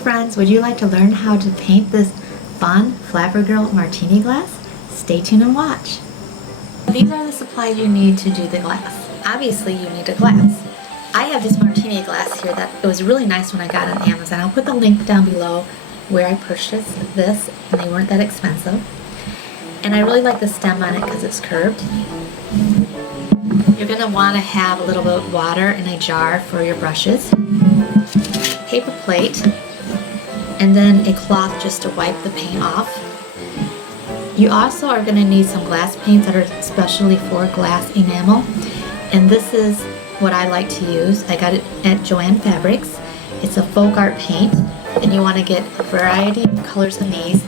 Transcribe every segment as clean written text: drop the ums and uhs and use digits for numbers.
friends, would you like to learn how to paint this fun Flapper Girl Martini glass? Stay tuned and watch. These are the supplies you need to do the glass. Obviously you need a glass. I have this Martini glass here that it was really nice when I got it on Amazon. I'll put the link down below where I purchased this, and they weren't that expensive. And I really like the stem on it because it's curved. You're going to want to have a little bit of water in a jar for your brushes, paper plate, and then a cloth just to wipe the paint off. You also are going to need some glass paints that are especially for glass enamel, and this is what I like to use. I got it at Joann Fabrics. It's a folk art paint, and you want to get a variety of colors in these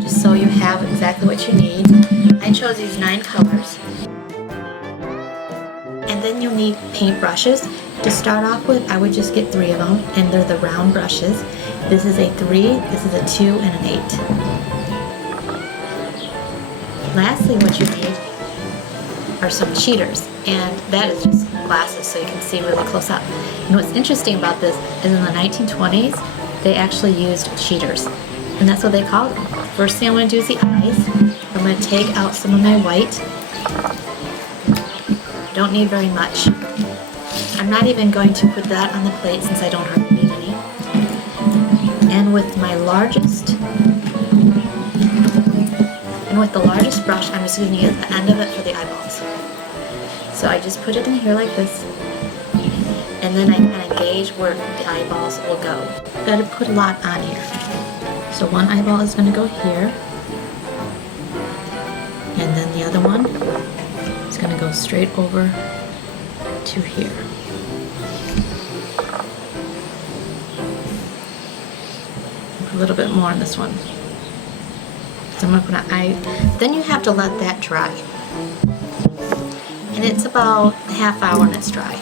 just so you have exactly what you need. I chose these 9 colors. And then you'll need paint brushes. To start off with, I would just get 3 of them, and they're the round brushes. This is a 3, this is a 2, and an 8. Lastly, what you need are some cheaters, and that is just glasses so you can see really close up. And what's interesting about this is in the 1920s, they actually used cheaters, and that's what they called them. First thing I'm going to do is the eyes. I'm going to take out some of my white. Don't need very much. I'm not even going to put that on the plate since I don't hardly need any. And with the largest brush, I'm just going to use the end of it for the eyeballs. So I just put it in here like this, and then I kind of gauge where the eyeballs will go. Got to put a lot on here. So one eyeball is going to go here, and then the other one is going to go straight over to here. A little bit more on this one. So I'm going to put an eye. Then you have to let that dry. And it's about a half hour when it's dry.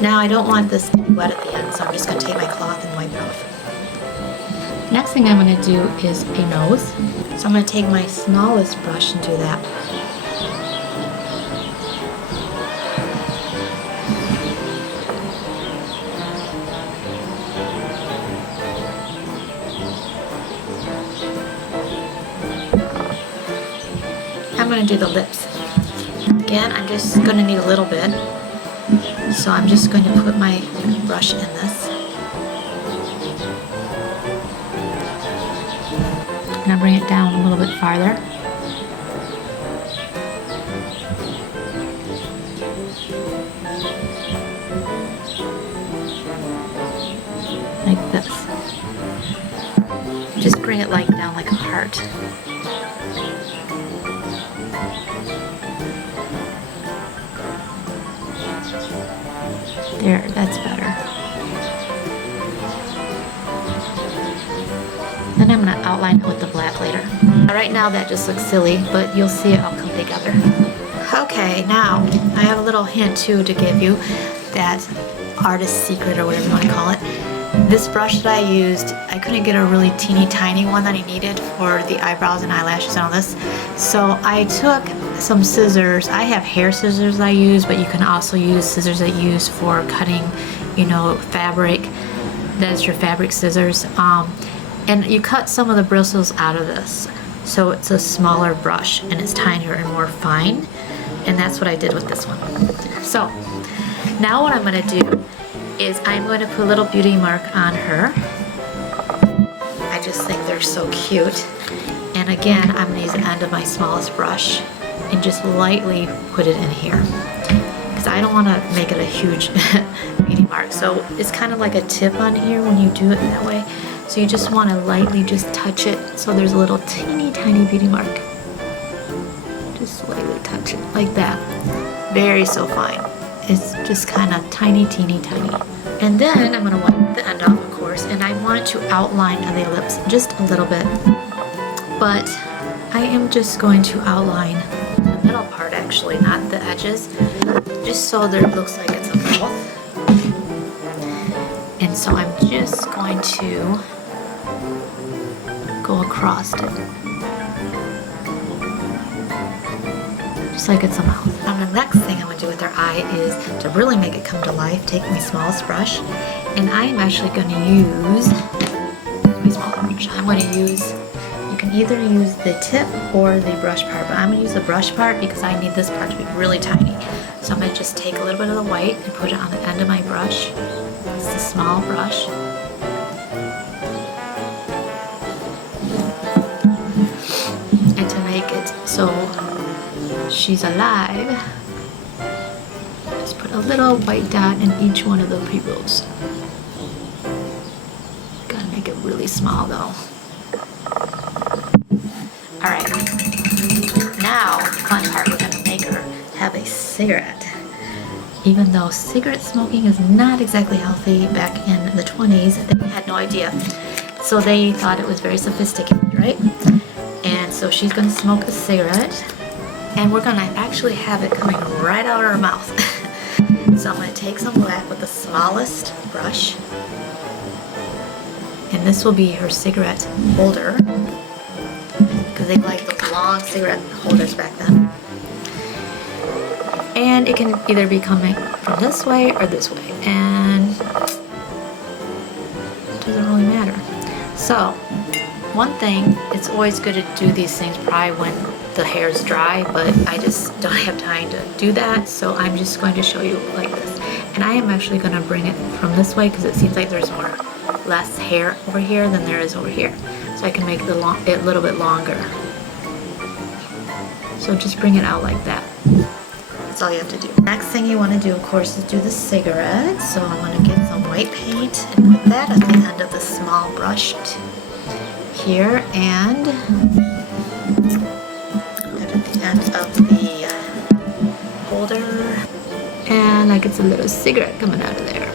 Now I don't want this to be wet at the end, so I'm just going to take my cloth and wipe it off. Next thing I'm going to do is a nose. So I'm going to take my smallest brush and do that. I'm going to do the lips. Again, I'm just going to need a little bit. So I'm just going to put my brush in this. And I'll bring it down a little bit farther. Like this. Just bring it like down like a heart. There, that's better. Then I'm going to outline it with the black later. Right now that just looks silly, but you'll see it all come together. Okay, now I have a little hint too to give you, that artist's secret or whatever you want to call it. This brush that I used, I couldn't get a really teeny tiny one that I needed for the eyebrows and eyelashes and all this. So I took some scissors. I have hair scissors I use, but you can also use scissors that you use for cutting, you know, fabric. That's your fabric scissors. And you cut some of the bristles out of this. So it's a smaller brush and it's tinier and more fine. And that's what I did with this one. So now what I'm going to do is I'm going to put a little beauty mark on her. I just think they're so cute. And again, I'm going to use the end of my smallest brush and just lightly put it in here, because I don't want to make it a huge beauty mark. So it's kind of like a tip on here when you do it that way. So you just want to lightly just touch it so there's a little teeny tiny beauty mark. Just lightly touch it like that. Very so fine. It's just kind of tiny, teeny, tiny. And then I'm going to wipe the end off, of course, and I want to outline the lips just a little bit. But I am just going to outline the middle part actually, not the edges, just so there looks like it's a mouth. And so I'm just going to go across it. Just like it's a mouth. And the next thing I'm going to do with her eye is to really make it come to life, take my smallest brush, and I am actually going to use I'm going to use, you can either use the tip or the brush part, but I'm going to use the brush part because I need this part to be really tiny. So I'm going to just take a little bit of the white and put it on the end of my brush. It's a small brush. And to make it so she's alive, just put a little white dot in each one of the pre-rolls. Gotta make it really small though. Alright, now the fun part, we're gonna make her have a cigarette. Even though cigarette smoking is not exactly healthy, back in the 20s, they had no idea. So they thought it was very sophisticated, right? And so she's gonna smoke a cigarette, and we're gonna actually have it coming right out of her mouth. So I'm gonna take some black with the smallest brush, and this will be her cigarette holder, because they like those long cigarette holders back then. And it can either be coming from this way or this way, and it doesn't really matter. So, one thing, it's always good to do these things probably when the hair is dry, but I just don't have time to do that, so I'm just going to show you like this. And I am actually going to bring it from this way because it seems like there's less hair over here than there is over here. So I can make it a little bit longer. So just bring it out like that. That's all you have to do. Next thing you want to do, of course, is do the cigarette. So I'm going to get some white paint and put that at the end of the small brush here, and put it at the end of the holder. And I get a little cigarette coming out of there.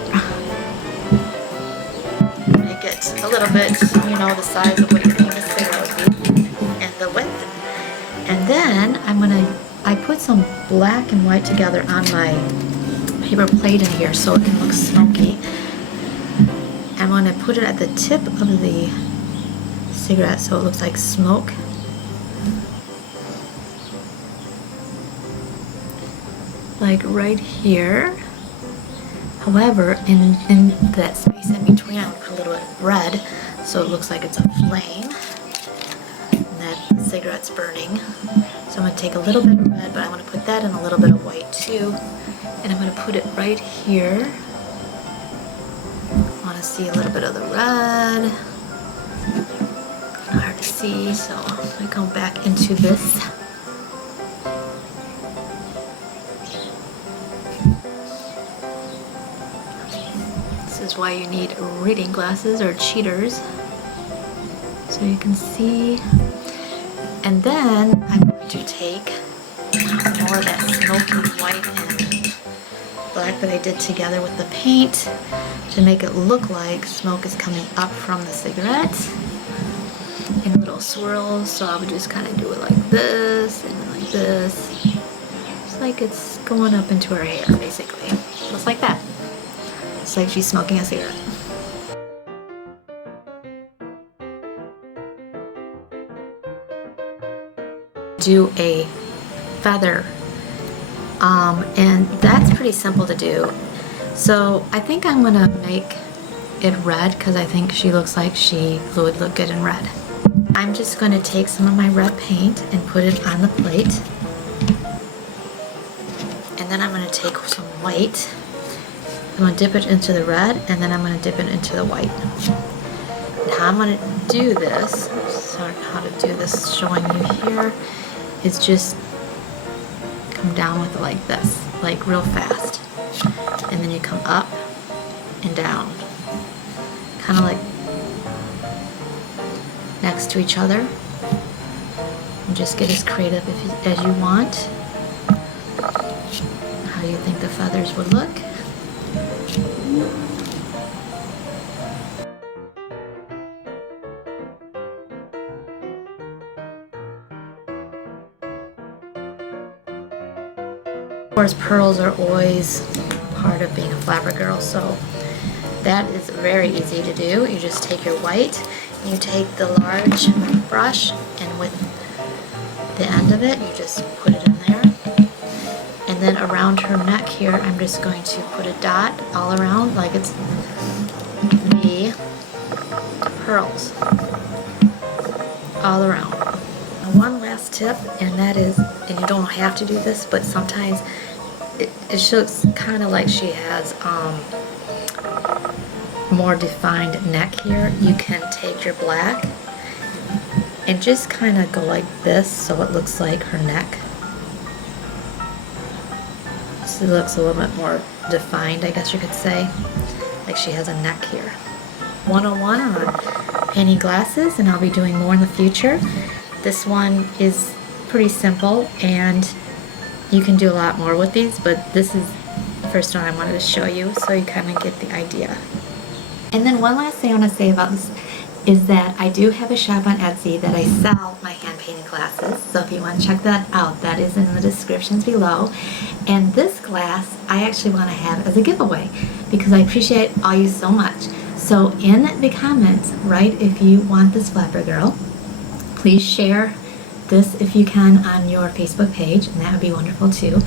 Make it a little bit, you know, the size of what you think the cigarette would be, and the width. And then I put some black and white together on my paper plate in here so it can look smoky. I'm going to put it at the tip of the cigarette so it looks like smoke. Like right here. However, in that space in between, I'm going to put a little bit of red so it looks like it's a flame and that the cigarette's burning. So I'm going to take a little bit of red, but I'm going to put that in a little bit of white too. And I'm going to put it right here. I want to see a little bit of the red. Hard to see, so I'm going to go back into this. This is why you need reading glasses or cheaters, so you can see. And then I'm going to take more of that smoky white and black that I did together with the paint to make it look like smoke is coming up from the cigarette in little swirls. So I would just kind of do it like this and like this. It's like it's going up into her hair, basically. Just like that. It's like she's smoking a cigarette. Do a feather, and that's pretty simple to do. So I think I'm gonna make it red because I think she looks like she would look good in red. I'm just going to take some of my red paint and put it on the plate, and then I'm going to take some white. I'm going to dip it into the red, and then I'm going to dip it into the white. And how I'm going to do this, how to do this showing you here, is just come down with it like this, like real fast. And then you come up and down, kind of like next to each other. And just get as creative as you want. How do you think the feathers would look? Of course, pearls are always part of being a flapper girl, so that is very easy to do. You just take your white, you take the large brush, and with the end of it, you just put it in there. And then around her neck here, I'm just going to put a dot all around like it's the pearls. all around. One last tip, and that is, and you don't have to do this, but sometimes it looks kind of like she has more defined neck here. You can take your black and just kind of go like this so it looks like her neck. So it looks a little bit more defined, I guess you could say, like she has a neck here. 101 on painting glasses, and I'll be doing more in the future. This one is pretty simple and you can do a lot more with these, but this is the first one I wanted to show you so you kind of get the idea. And then one last thing I want to say about this is that I do have a shop on Etsy that I sell my hand painted glasses, so if you want to check that out, that is in the descriptions below. And this glass I actually want to have as a giveaway because I appreciate all you so much. So in the comments, write if you want this flapper girl. Please share this if you can on your Facebook page, and that would be wonderful too.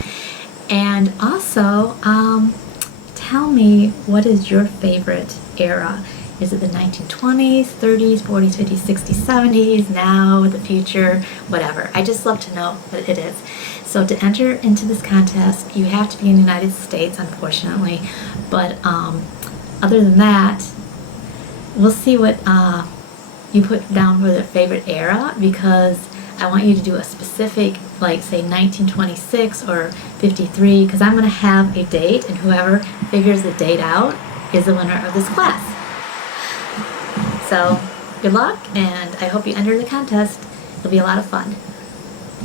And also, tell me, what is your favorite era? Is it the 1920s, 30s, 40s, 50s, 60s, 70s, now, the future, whatever? I just love to know what it is. So to enter into this contest, you have to be in the United States, unfortunately. But other than that, we'll see what you put down for the favorite era, because I want you to do a specific, like say 1926 or 53, because I'm going to have a date, and whoever figures the date out is the winner of this class. So good luck, and I hope you enter the contest. It'll be a lot of fun.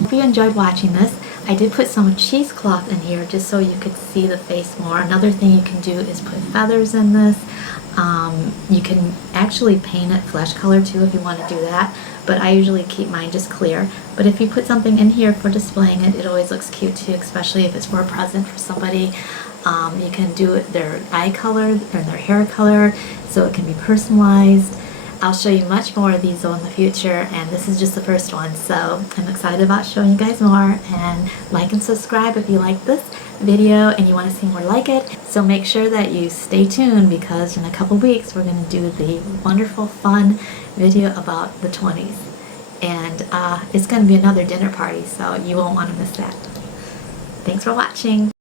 Hope you enjoyed watching this. I did put some cheesecloth in here just so you could see the face more. Another thing you can do is put feathers in this. You can actually paint it flesh color too if you want to do that, but I usually keep mine just clear. But if you put something in here for displaying it, it always looks cute too, especially if it's for a present for somebody. You can do it their eye color or their hair color, so it can be personalized. I'll show you much more of these though in the future, and this is just the first one, so I'm excited about showing you guys more. And like and subscribe if you like this video and you want to see more like it. So make sure that you stay tuned, because in a couple weeks we're going to do the wonderful fun video about the 20s, and it's going to be another dinner party, so you won't want to miss that. Thanks for watching.